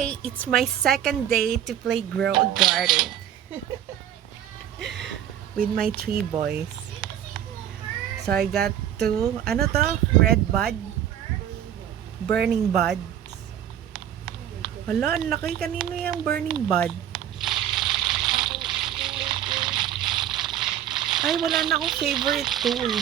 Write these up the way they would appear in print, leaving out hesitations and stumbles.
Today, it's my second day to play Grow a Garden with my 3 boys. So I got two, ano to? Red bud? Burning buds. Hala, ang laki. Kanino yung burning bud? Ay, wala na akong favorite tool.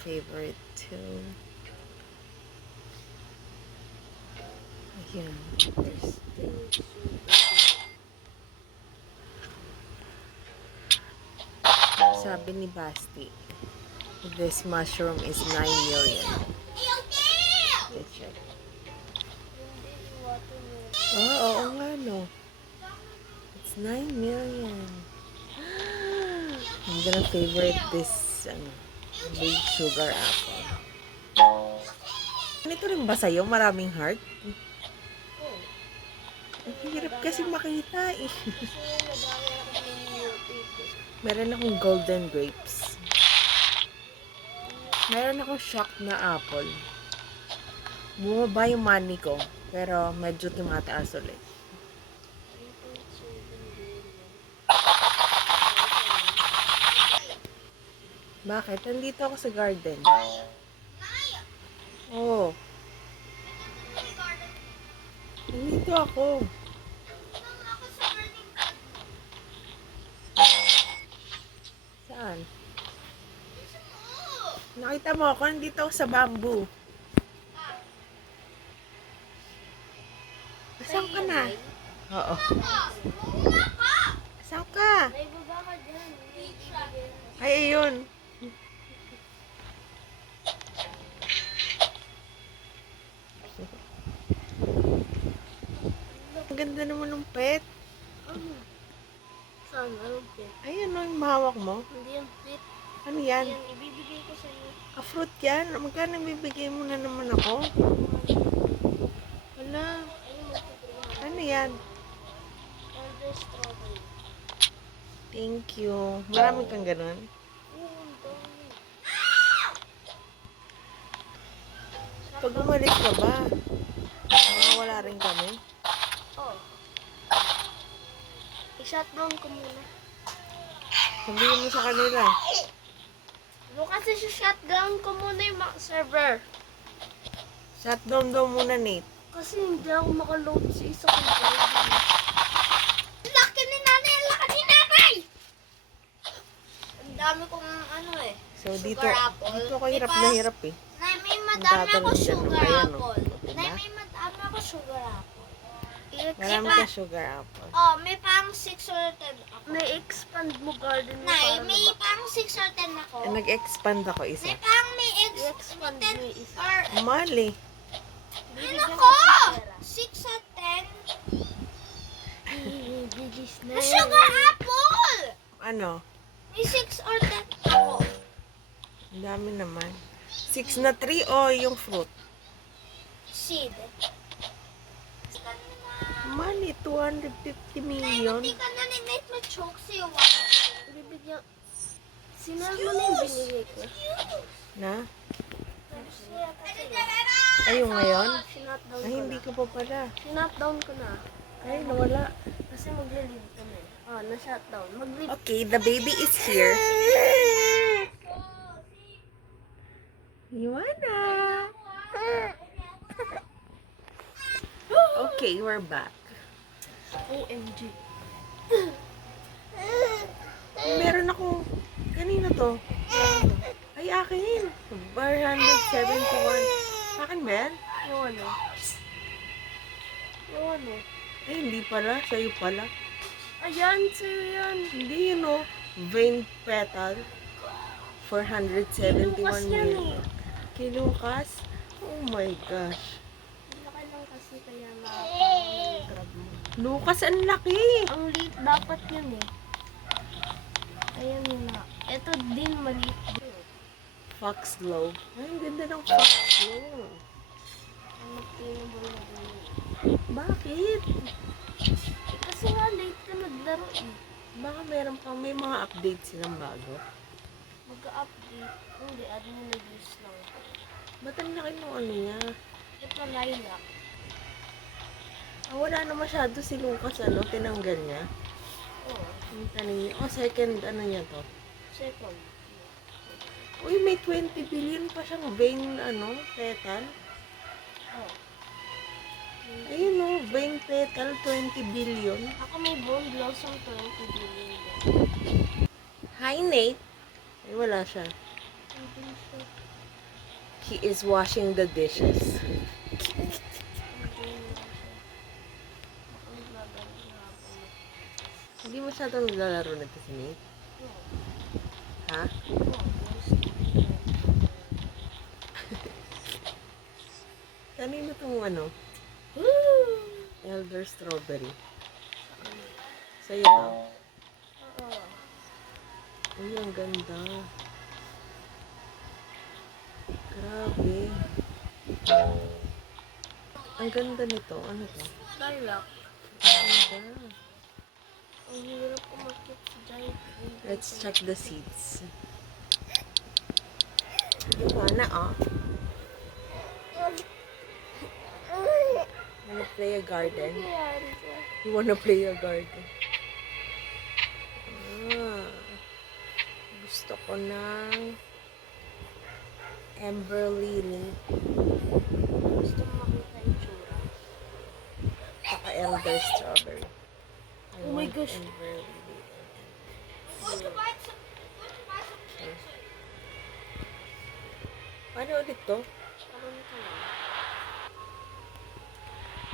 Favorite tool. Ayan. Sabi ni Basti, this mushroom is 9 million. Let's check. Oo nga no. It's 9 million. I'm gonna favorite this big sugar apple. Ganito rin ba sa'yo? Maraming heart? Ang hirap kasi makita eh. Meron akong golden grapes. Meron akong shock na apple. Bumaba yung money ko. Pero medyo tumataas ulit. Bakit? Nandito ako sa garden. Oh. Nandito ako. Saan? Nakita mo ako, nandito ako sa bamboo. Saan ka na? Oo. Saan ka? Ay, ayun. Ang ganda naman ng pet. Saan? Anong pet? Ayun, yung mahawak mo. Hindi yung pet. Ano yan? Yan, ibibigay ko sa iyo. Fruit yan? Magkano bibigay mo na naman ako? Wala. Ano yan? Elder strawberry. Thank you. Marami kang ganun. Pag umalis ka ba? Wala rin kami. Oh. I-shutdown ko muna. Sabihin mo sa kanila. Kasi shutdown ko muna yung server. Shutdown daw muna, Nate. Kasi hindi ako makaload sa isa kong server. Laki ni nanay! Laki ni nanay! Ang dami kong ano eh. So, dito apple. ako hirap na hirap eh. Nay, may madami ako sugar Ayan, apple. diba? Nay, may madami ako sugar apple. Marami ka sugar apple. Oh, may pang 6 or 10 ako. May-expand mo garden mo. Nay, may pang 6 or 10 ako. Nag-expand ako isa. May pang may expand mo isa. Or, Mali. ay nako! 6 or 10. Na sugar apple! Ano? May 6 or 10 ako. Ang dami naman. 6 na 3 o yung fruit? Seed. Mali, 250 million. Hindi ka na ni-make mo choke siya. Bibigyan. Sinal mo na yung binigay ko. Na? Ayun ngayon? Sinotdown Ay, ko hindi na. ko pa pala. Sinotdown ko na. Ay, nawala. Kasi magli-leave kami. Oh, na-shutdown. Mag-leave. Okay, the baby is here. Iwana. Okay, we're back. OMG. Meron akong... Kanino to? Ay, akin. 471. Akin ba yan? Yung ano? Yung ano? Ay, hindi pala. Sa'yo pala. Ayan, sa'yo yan. Hindi yun o. Vein petal. 471 Lucas yan million. Kay Lucas? Oh my gosh. Ang laki lang kasi kaya na grab mo. Lucas, ang laki. Ang liit dapat yun eh. Ayan yun na. Ito din maliit din. Foxglove. Ay, ang ganda ng foxglove. Ang magtinabol na din. Bakit? Kasi nga late ka naglaro eh. Baka meron pang may mga update silang bago. Mag-update. Hindi, administ lang. Ba't ang laki ng ano niya? Ito lilac. Wala na masyado si Lucas, tinanggal niya. Oo. Yung tanim niya. Second, niya to. Second. Uy, may 20 billion pa siyang vein, petal. Oo. Ayun vein petal, 20 billion. Ako may bone blossom 20 billion din. Hi, Nate. Ay, wala siya. Hindi siya. He is washing the dishes. Hindi na siya. Baka naglalaro na ako. Hindi masyadong naglalaro na to si Nate. Oo. Ha? Oo. Kanino tong Woo! Elder Strawberry? Sa'yo to? Oo. Uy, ang ganda. Grabe. Ang ganda nito. Ano to? Lilac. Ang ganda. Ang hirap umakit sa giant tree. Let's check the seeds. Ivana, Wanna play a garden? Nangyayari siya. You wanna play a garden? Gusto ko ng Amber Lily. Gusto mo makita yung tsura. Saka Elder Strawberry. Oh my gosh. Amber Lily. Paano ulit to? Parang ka lang.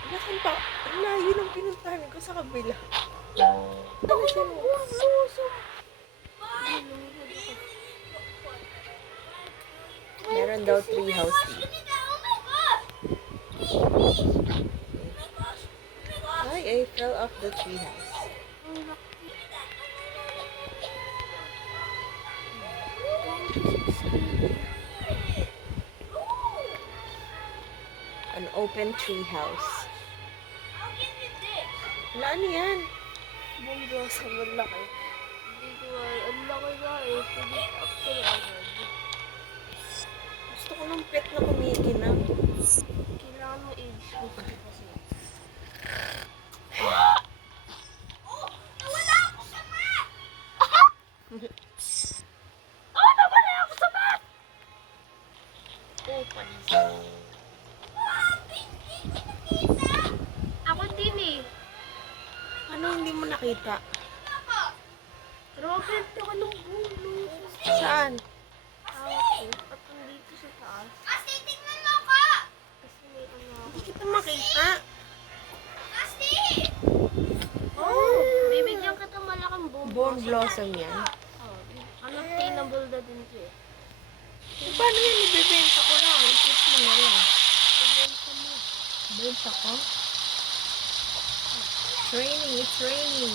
Nasaan pa? Ang layo ng pinuntahan ko sa kabila. Ako yung buso. Meron daw treehouse dito. Ay, I fell off the treehouse. An open treehouse. Wala, ano yan? Bumbo sa malaki. Hindi ko ay, ang laki nga eh. Pwede up ko agad. Gusto ko ng pet na kumikinang. Kailangan mo age mo kasi. Nawala ako sa mat! Nawala ako sa mat! Panis. Ako din eh. Ano hindi mo nakita? Robert, ako ng bulo. Saan? At nandito sa taas. Asti, tingnan mo ko! Kasi may ano ako. Hindi kita makita. Asti! Oh, bibigyan kita malaking bone Bone blossom yan. Oh, unobtainable na din ito eh. Paano yan? Ibibenta ko lang. Ikip mo na lang. Ibenta mo. Benta ko? It's raining. It's raining.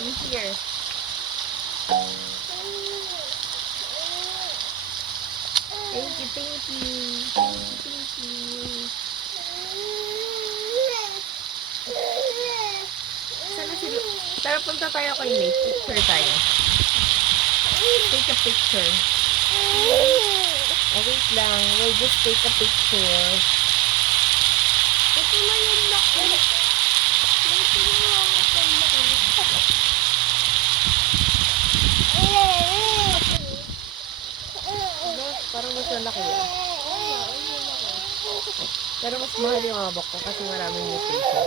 I'm here. Thank you, thank you. Thank you, thank you. Sana sila? Tara, punta tayo kay Nate. Picture tayo. Take a picture. Oh, wait lang. We'll just take a picture. Ito na yung laki. Ito na yung laki. Ano? Parang mas malaki yan. Pero mas mahal yung hawak ko kasi maraming mutation.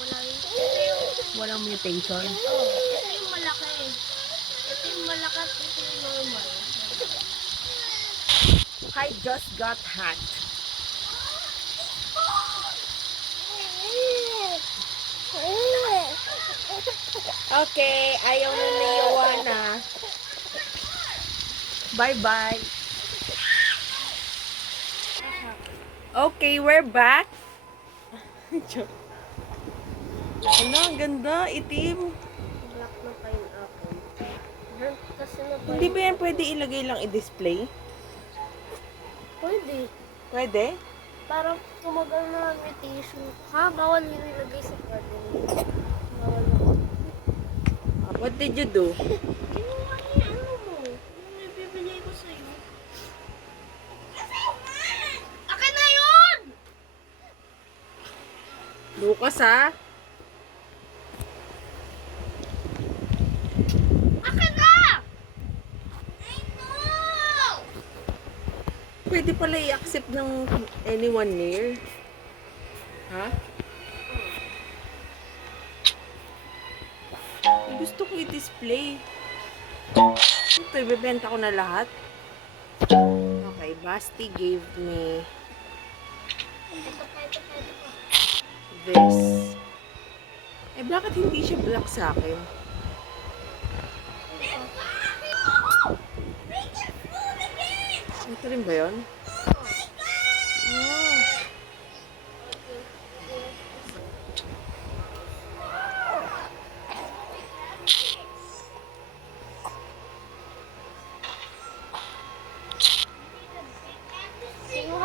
Wala yung... Walang mutation. Oh, ito yung malaki. Ito yung malaki at ito yung normal. I just got hacked. Okay, ayaw na ni Joanna. Bye-bye. Okay, we're back. Ano, ang ganda, itim. Black na pineapple. Burnt kasi na Hindi ba yan pwede ilagay lang i-display? Pwede. Pwede? Para tumagal na may tissue. Ha? Bawal yun ilagay sa garden. Bawal na. What did you do? Kinuha niya, ano mo? Yung ibibigay ko sa'yo. Akin na yun! Lucas, ha? Akin na! I know! Pwede pala i-accept ng anyone near. Ha? Gusto ko i-display. Ito, ibebenta ko na lahat. Okay, Basti gave me this. Eh, bakit hindi siya black sa akin? Ito rin ba yun? Oh.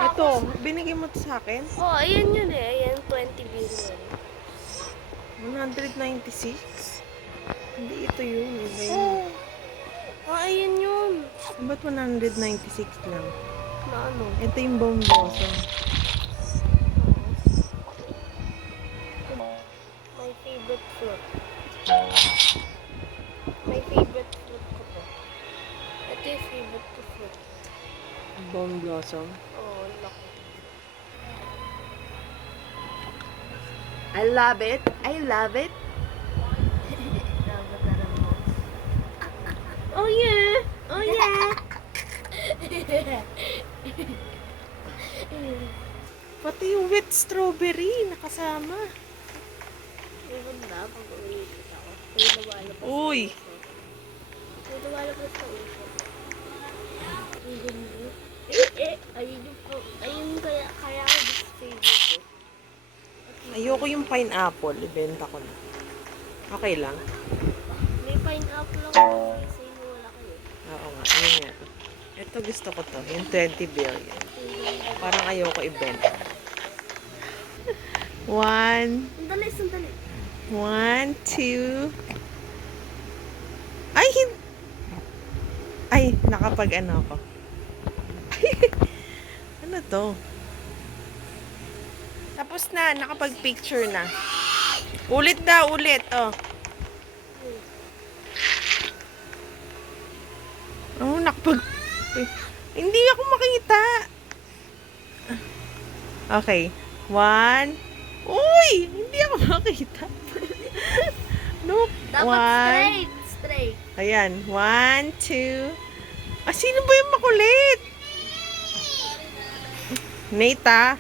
Ito, binigay mo to sa akin? Oh, ayan yun eh. Ayan, 20 billion. 196? Hindi ito yun. Iba yun. Oh, ayan yun. Ba't 196 lang? Na ano? Ito yung bone blossom. My favorite fruit. My favorite fruit ko to. Ito yung favorite ko fruit. Bone blossom. Oh, laki. I love it. I love it. Oh yeah! Oh yeah! Pati yung wet strawberry nakasama. Ewan na, pag umiikot ako. May lumalabas sa Uy! uso. May lumalabas sa uso. Ayun kaya ako this favorite eh. Ayoko yung pineapple. Ibenta ko na. Okay lang. May pineapple ako sa inyo wala kayo. Oo nga. Yun nga. Ito gusto ko to. Yung 20 billion. Parang ayoko ibenta. Sandali, sandali. 1, 2. Ay! Ay, nakapag ano ako. Ano to? Tapos na, nakapag-picture na. Ulit daw, ulit. Oh. Oh, nakapag... Uy, hindi ako makita. Okay. 1. Uy! Hindi ako makita. Nope. Dapat 1. straight. Ayan. 1, 2. Ah, sino ba yung makulit? Nate, ah.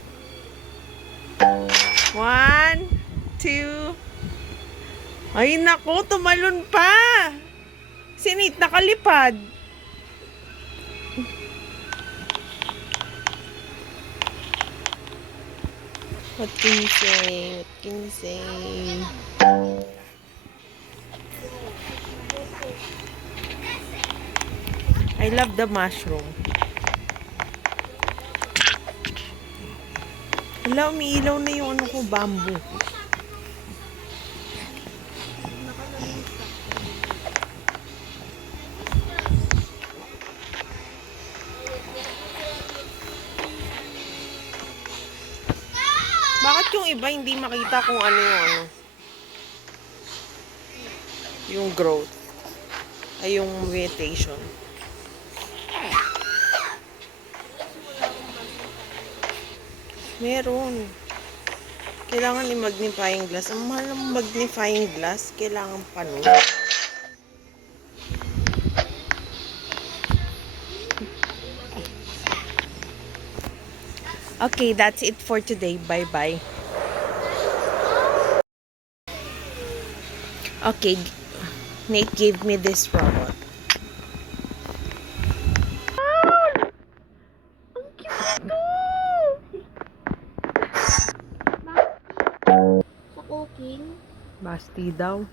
1, 2. Ay, naku, tumalon pa. Si Nate nakalipad. What can you say? What can you say? I love the mushroom. Hala, umiilaw na yung ano ko, bamboo. Bakit yung iba hindi makita kung ano yung ano? Yung growth. Ay, yung vegetation. Meron. Kailangan i-magnifying glass. Ang mahal ng magnifying glass. Kailangan pa nun. Okay, that's it for today. Bye-bye. Okay, Nate gave me this robot. Sa cooking. Basti daw.